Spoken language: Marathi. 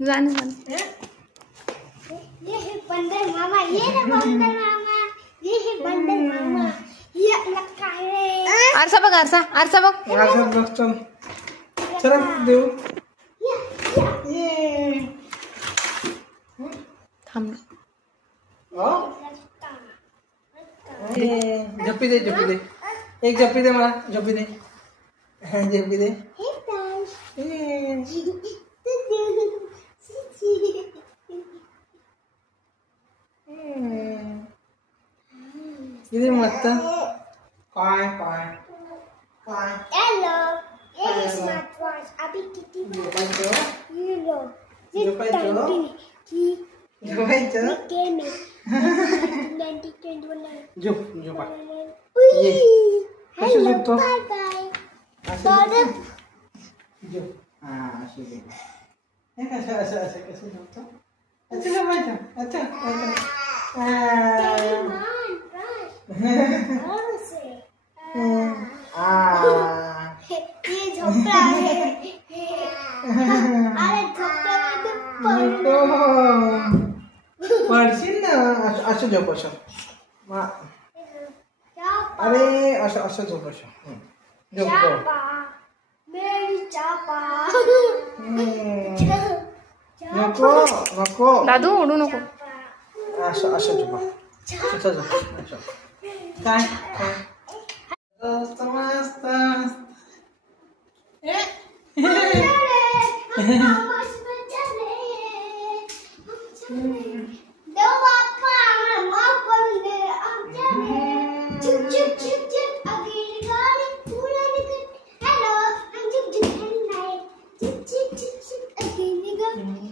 जाने जाने। ये है बंदर मामा, ये है बंदर मामा, ये है बंदर मामा, ये लटका है। आरसा बघ, आरसा आरसा बघ, आरसा बघ. चल चला देऊ. ये थांब. झप्पी दे, झप्पी दे. एक झप्पी दे मला, झप्पी दे. झप्पी दे. किती मस्त. काय काय काय. हेलो, ये है स्मार्ट वॉच. अभी कितनी ये लो, ये टाइम की झोपायचं. गेम है 2021. झोप झोपा. ये कसं झोपतो. Bye bye. झोप. हा अशी झोप. हे कसं असं असं कसं झोपतो. अच्छा झोपायचं. अच्छा ये झोपड़ा है. अरे झोपड़ा में तो पडशील ना. असं झोप असं. अरे असं असं झोप असं. झोप झोप. मेरी चापा. नको नको. दादू ओढू नको. असं असं झोपा. असं झोप असं. काय काय मस्त मस्त. Hello, I'm